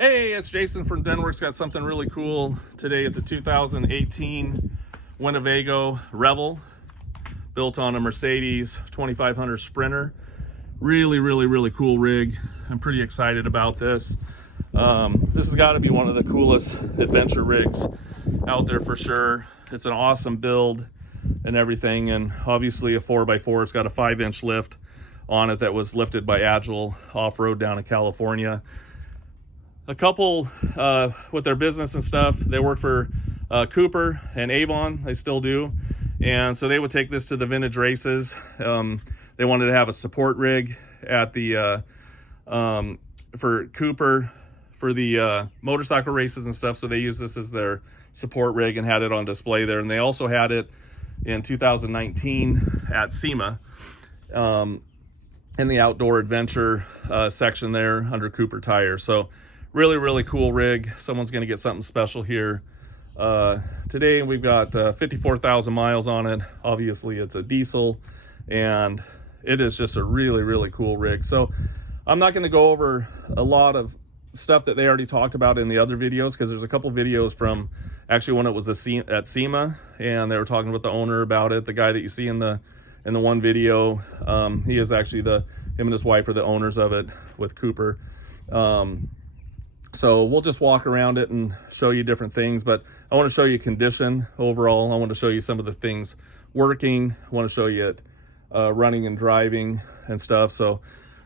Hey, it's Jason from Denworks. Got something really cool today. It's a 2018 Winnebago Revel, built on a Mercedes 2500 Sprinter. Really cool rig. I'm pretty excited about this. This has got to be one of the coolest adventure rigs out there for sure. It's an awesome build and everything, and obviously a 4x4. It's got a 5-inch lift on it that was lifted by Agile Off-Road down in California. A couple with their business and stuff, they work for Cooper and Avon. They still do, and so they would take this to the vintage races. They wanted to have a support rig at the for Cooper for the motorcycle races and stuff, so they used this as their support rig and had it on display there. And they also had it in 2019 at SEMA in the outdoor adventure section there under Cooper Tire. So really cool rig. Someone's going to get something special here today. We've got 54,000 miles on it. Obviously it's a diesel, and it is just a really cool rig. So I'm not going to go over a lot of stuff that they already talked about in the other videos, because there's a couple videos from actually when it was at SEMA, and they were talking with the owner about it. The guy that you see in the one video, he is actually him and his wife are the owners of it with Cooper. So we'll just walk around it and show you different things, but I want to show you condition overall. I want to show you some of the things working. I want to show you it running and driving and stuff. So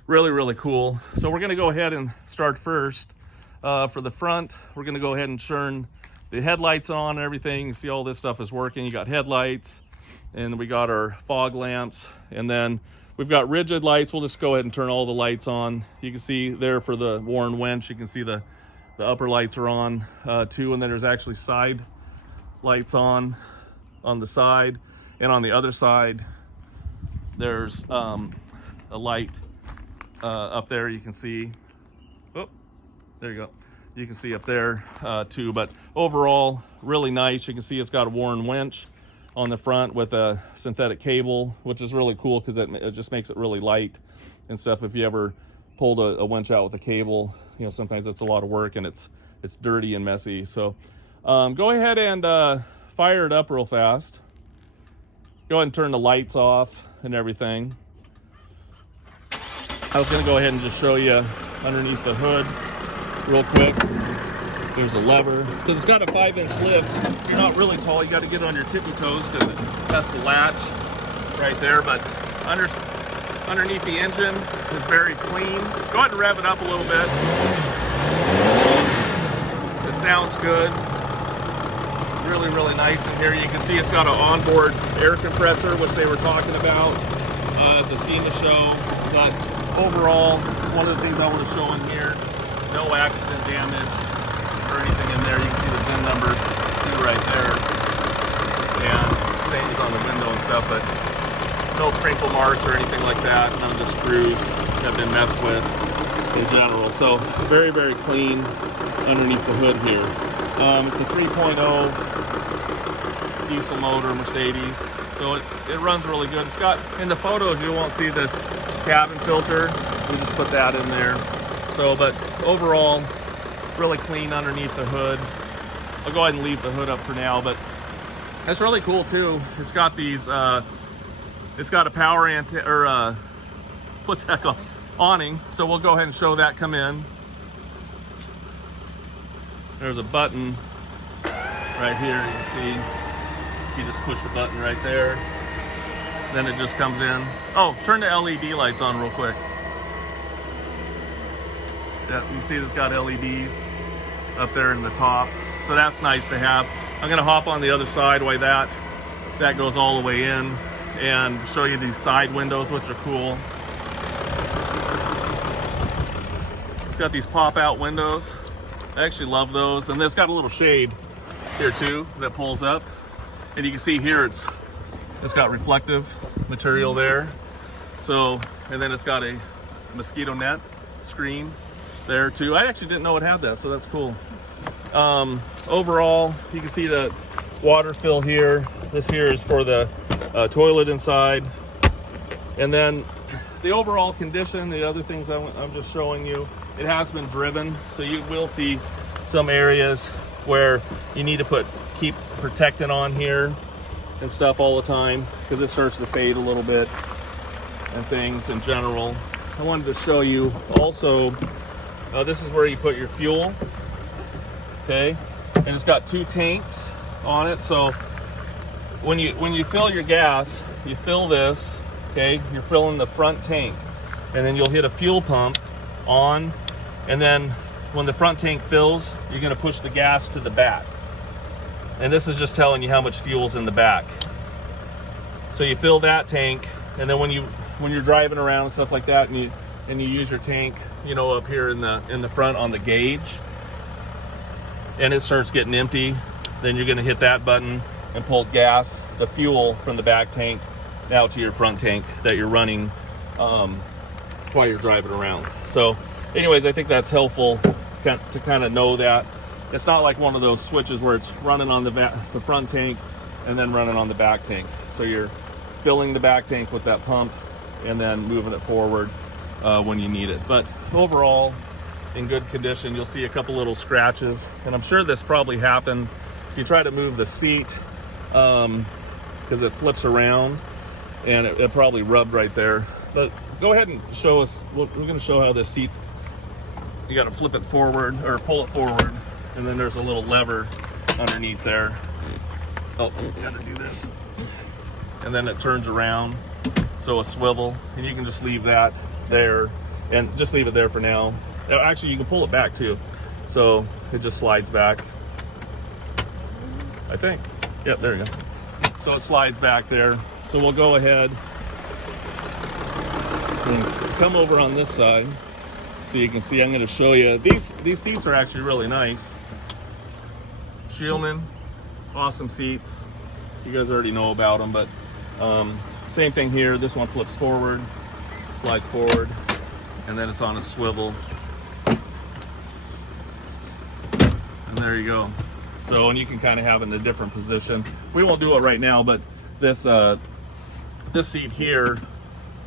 really cool. So we're going to go ahead and start first. For the front, we're going to go ahead and turn the headlights on and everything. You see all this stuff is working. You got headlights, and we got our fog lamps, and then we've got rigid lights. We'll just go ahead and turn all the lights on. You can see there for the Warren Winch, you can see the upper lights are on too, and then there's actually side lights on the side, and on the other side there's a light up there. You can see, oh, there you go. You can see up there too, but overall really nice. You can see it's got a Warren Winch on the front with a synthetic cable, which is really cool because it just makes it really light and stuff. If you ever pulled a winch out with a cable, you know, sometimes it's a lot of work and it's dirty and messy. So go ahead and fire it up real fast. Go ahead and turn the lights off and everything. I was gonna go ahead and just show you underneath the hood real quick. There's a lever, because it's got a 5-inch lift. If you're not really tall, you got to get on your tippy toes because that's the latch right there. But underneath the engine is very clean. Go ahead and rev it up a little bit. It sounds good. Really nice in here. You can see it's got an onboard air compressor, which they were talking about at the SEMA show. But overall, one of the things I want to show in here, no accident damage or anything in there. You can see the VIN number too right there, and same as on the window and stuff, but no crinkle marks or anything like that. None of the screws have been messed with in general. So very clean underneath the hood here. It's a 3.0 diesel motor Mercedes, so it runs really good. It's got, in the photos you won't see this cabin filter, we just put that in there. So, but overall really clean underneath the hood. I'll go ahead and leave the hood up for now, but that's really cool too. It's got these it's got a power what's that called, awning. So we'll go ahead and show that come in. There's a button right here. You can see you just push the button right there, then it just comes in. Oh, turn the LED lights on real quick. Yeah, you can see it's got LEDs up there in the top, so that's nice to have. I'm gonna hop on the other side while that goes all the way in and show you these side windows, which are cool. It's got these pop-out windows. I actually love those, and it's got a little shade here too that pulls up, and you can see here it's got reflective material there. So, and then it's got a mosquito net screen there too. I actually didn't know it had that, so that's cool. Overall, you can see the water fill here. This here is for the toilet inside, and then the overall condition, the other things I'm just showing you, it has been driven, so you will see some areas where you need to keep protectant on here and stuff all the time, because it starts to fade a little bit and things in general. I wanted to show you also, this is where you put your fuel, okay? And it's got 2 tanks on it, so when you fill your gas, you fill this, okay? You're filling the front tank, and then you'll hit a fuel pump on, and then when the front tank fills, you're gonna push the gas to the back. And this is just telling you how much fuel's in the back. So you fill that tank, and then when you're driving around and stuff like that, and you use your tank, you know, up here in the front on the gauge, and it starts getting empty, then you're gonna hit that button and pull gas, the fuel from the back tank out to your front tank that you're running while you're driving around. So anyways, I think that's helpful to kind of know that. It's not like one of those switches where it's running on the front tank and then running on the back tank. So you're filling the back tank with that pump and then moving it forward when you need it. But overall, in good condition. You'll see a couple little scratches, and I'm sure this probably happened. If you try to move the seat, because it flips around, and it probably rubbed right there. But go ahead and show us. We're going to show how this seat. You got to flip it forward or pull it forward, and then there's a little lever underneath there. Oh, got to do this, and then it turns around, so a swivel, and you can just leave that there, and just leave it there for now. Actually, you can pull it back too, so it just slides back, I think. Yep, there you go. So it slides back there. So we'll go ahead and come over on this side so you can see. I'm going to show you. These seats are actually really nice. Shieldman, awesome seats. You guys already know about them, but same thing here. This one flips forward, slides forward, and then it's on a swivel. And there you go. So, and you can kind of have it in a different position. We won't do it right now, but this seat here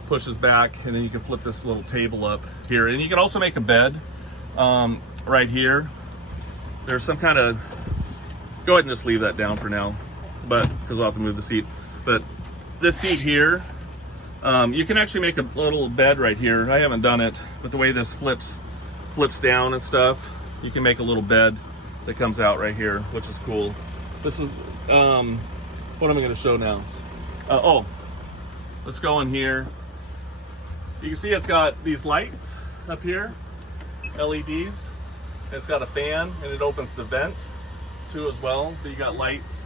pushes back, and then you can flip this little table up here. And you can also make a bed right here. There's some kind of, go ahead and just leave that down for now, but because I'll have to move the seat. But this seat here, you can actually make a little bed right here. I haven't done it, but the way this flips down and stuff, you can make a little bed that comes out right here, which is cool. This is, what am I gonna show now? Oh, let's go in here. You can see it's got these lights up here, LEDs. It's got a fan, and it opens the vent too as well. But you got lights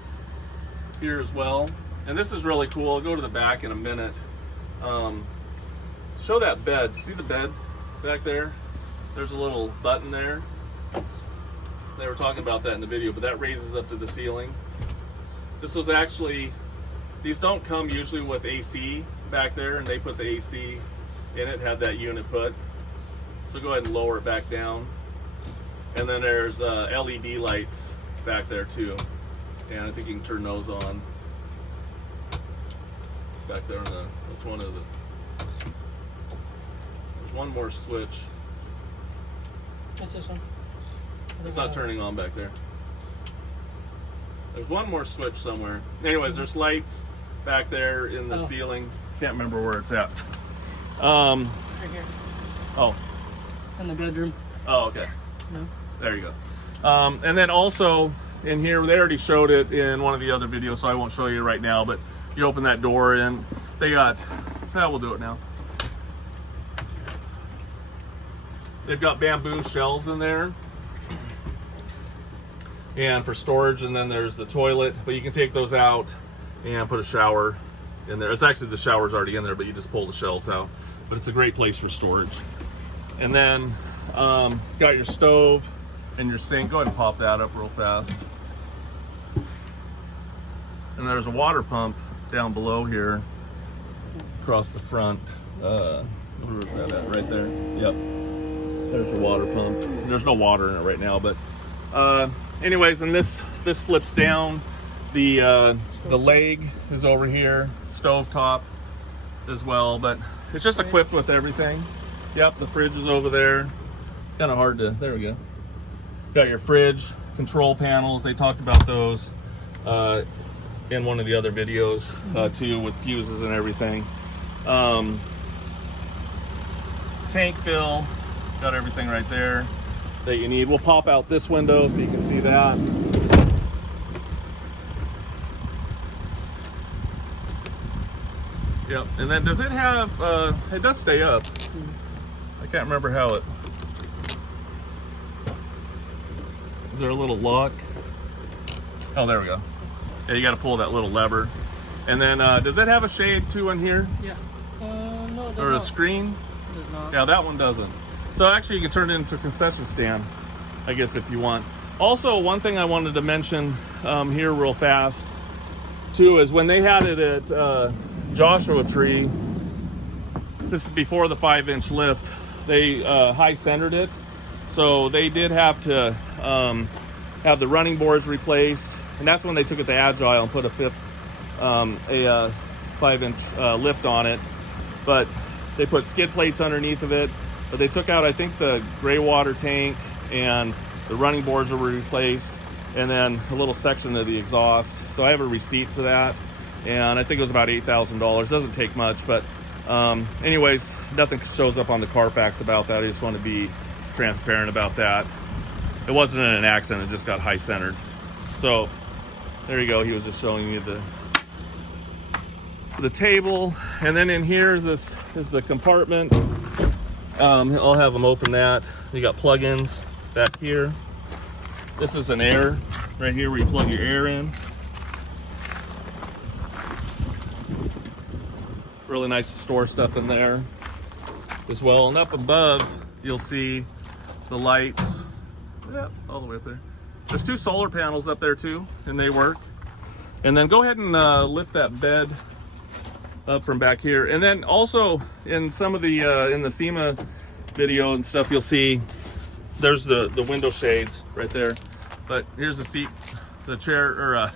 here as well. And this is really cool. I'll go to the back in a minute. Show that bed. See the bed back there? There's a little button there. They were talking about that in the video, but that raises up to the ceiling. This was actually, these don't come usually with AC back there, and they put the AC in it, had that unit put. So go ahead and lower it back down. And then there's LED lights back there too. And I think you can turn those on. Back there on the, which one is it? There's one more switch. What's this one? It's not turning on back there. There's one more switch somewhere. Anyways, there's lights back there in the ceiling. Can't remember where it's at. Right here. Oh. In the bedroom. Oh, okay. No. There you go. And then also in here, they already showed it in one of the other videos, so I won't show you right now, but you open that door and they got, we'll do it now. They've got bamboo shelves in there and for storage, and then there's the toilet, but you can take those out and put a shower in there. It's actually, the shower's already in there, but you just pull the shelves out. But it's a great place for storage. And then got your stove and your sink. Go ahead and pop that up real fast. And there's a water pump down below here across the front. Where is that at? Right there. Yep. There's your water pump. There's no water in it right now, but anyways, and this flips down. The leg is over here, stove top as well. But it's just equipped with everything. Yep, the fridge is over there. Kind of hard to, there we go. Got your fridge, control panels. They talked about those in one of the other videos too, with fuses and everything. Tank fill, got everything right there that you need. We'll pop out this window so you can see that. Yep, and then does it have, it does stay up. I can't remember how it, is there a little lock? Oh, there we go. Yeah, you got to pull that little lever. And then, does it have a shade too in here? Yeah. No, it does Or a not. screen? It does not. Yeah, that one doesn't. So actually you can turn it into a concession stand, I guess, if you want. Also, one thing I wanted to mention here real fast too is when they had it at Joshua Tree, this is before the 5-inch lift, they high centered it. So they did have to have the running boards replaced, and that's when they took it to Agile and put a 5-inch lift on it. But they put skid plates underneath of it, but they took out, I think, the gray water tank, and the running boards were replaced, and then a little section of the exhaust. So I have a receipt for that, and I think it was about $8,000. Doesn't take much, but anyways, nothing shows up on the Carfax about that. I just want to be transparent about that. It wasn't an accident, it just got high centered. So there you go. He was just showing you the table, and then in here, this is the compartment. I'll have them open that. You got plug-ins back here. This is an air right here where you plug your air in. Really nice to store stuff in there as well. And up above, you'll see the lights. Yep, all the way up there. There's 2 solar panels up there too, and they work. And then go ahead and lift that bed up from back here. And then also in some of the in the SEMA video and stuff, you'll see there's the window shades right there. But here's the seat, the chair, or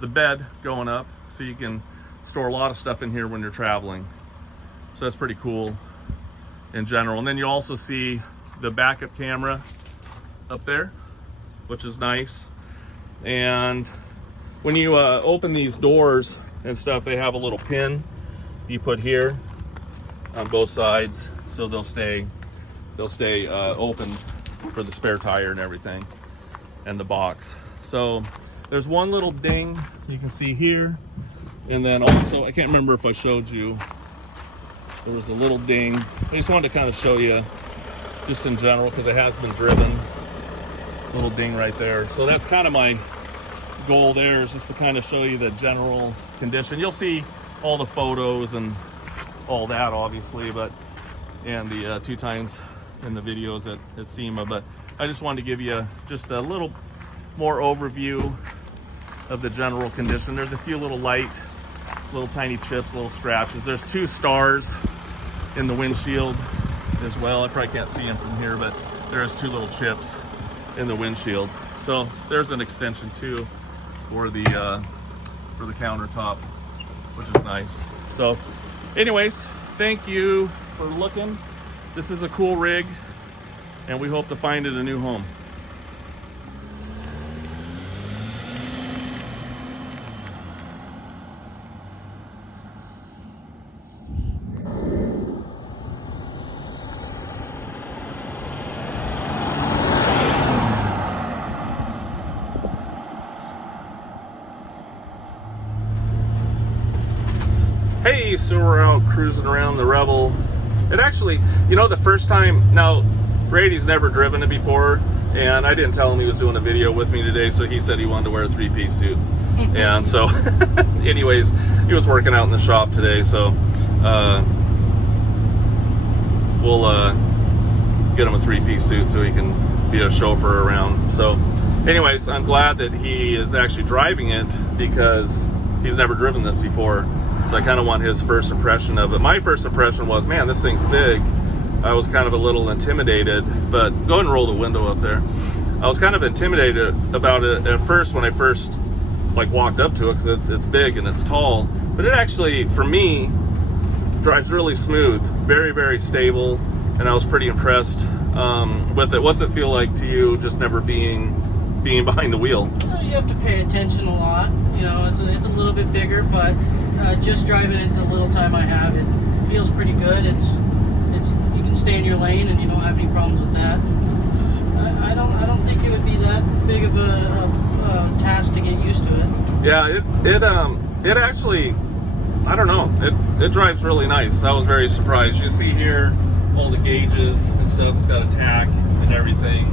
the bed going up, so you can store a lot of stuff in here when you're traveling. So that's pretty cool in general. And then you also see the backup camera up there, which is nice. And when you open these doors and stuff, they have a little pin you put here on both sides, so they'll stay open for the spare tire and everything, and the box. So there's one little ding you can see here, and then also, I can't remember if I showed you, there was a little ding. I just wanted to kind of show you just in general, because it has been driven. Little ding right there. So that's kind of my goal there, is just to kind of show you the general condition. You'll see all the photos and all that, obviously, but and the 2 times in the videos at SEMA, but I just wanted to give you just a little more overview of the general condition. There's a few little tiny chips, little scratches. There's 2 stars in the windshield as well. I probably can't see them from here, but there's 2 little chips in the windshield. So there's an extension too for the countertop, which is nice. So anyways, thank you for looking. This is a cool rig, and we hope to find it a new home. Hey, so we're out cruising around the Revel. It actually, you know, the first time, now Brady's never driven it before, and I didn't tell him he was doing a video with me today, so he said he wanted to wear a 3-piece suit. And so anyways, he was working out in the shop today, so we'll get him a 3-piece suit so he can be a chauffeur around. So anyways, I'm glad that he is actually driving it, because he's never driven this before. So I kind of want his first impression of it. My first impression was, man, this thing's big. I was kind of a little intimidated, but go ahead and roll the window up there. I was kind of intimidated about it at first when I first walked up to it, because it's big and it's tall. But it actually, for me, drives really smooth, very, very stable, and I was pretty impressed with it. What's it feel like to you, just never being behind the wheel? You have to pay attention a lot. You know, it's a little bit bigger, but just driving it the little time I have, it feels pretty good. It's you can stay in your lane and you don't have any problems with that. I don't think it would be that big of a task to get used to it. Yeah, it actually, I don't know, it drives really nice. I was very surprised. You see here all the gauges and stuff. It's got a tack and everything,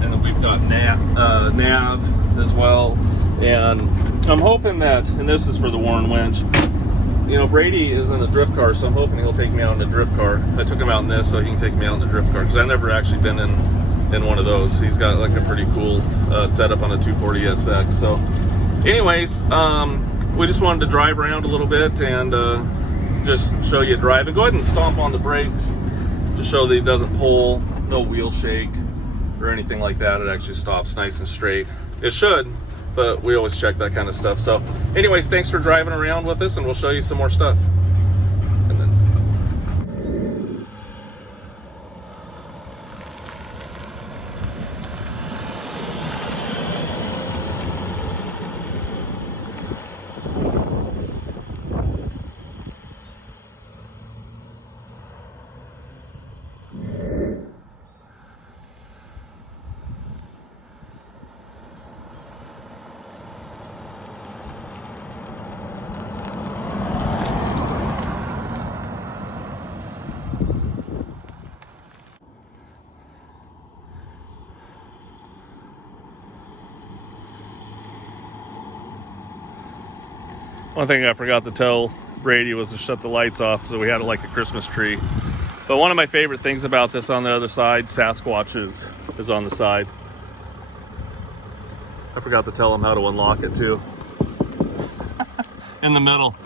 and then we've got nav as well. And I'm hoping that, and this is for the Warren Winch, you know, Brady is in a drift car, so I'm hoping he'll take me out in a drift car. I took him out in this so he can take me out in the drift car, because I've never actually been in one of those. He's got like a pretty cool setup on a 240 SX. So anyways, we just wanted to drive around a little bit and just show you driving. Go ahead and stomp on the brakes to show that it doesn't pull, no wheel shake or anything like that. It actually stops nice and straight. It should, but we always check that kind of stuff. So anyways, thanks for driving around with us, and we'll show you some more stuff. And then one thing I forgot to tell Brady was to shut the lights off, so we had it like a Christmas tree. But one of my favorite things about this on the other side, Sasquatch is on the side. I forgot to tell him how to unlock it too. In the middle.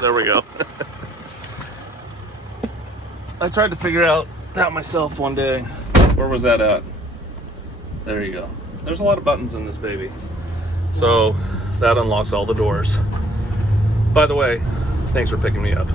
There we go. I tried to figure out that myself one day. Where was that at? There you go. There's a lot of buttons in this baby. So that unlocks all the doors. By the way, thanks for picking me up.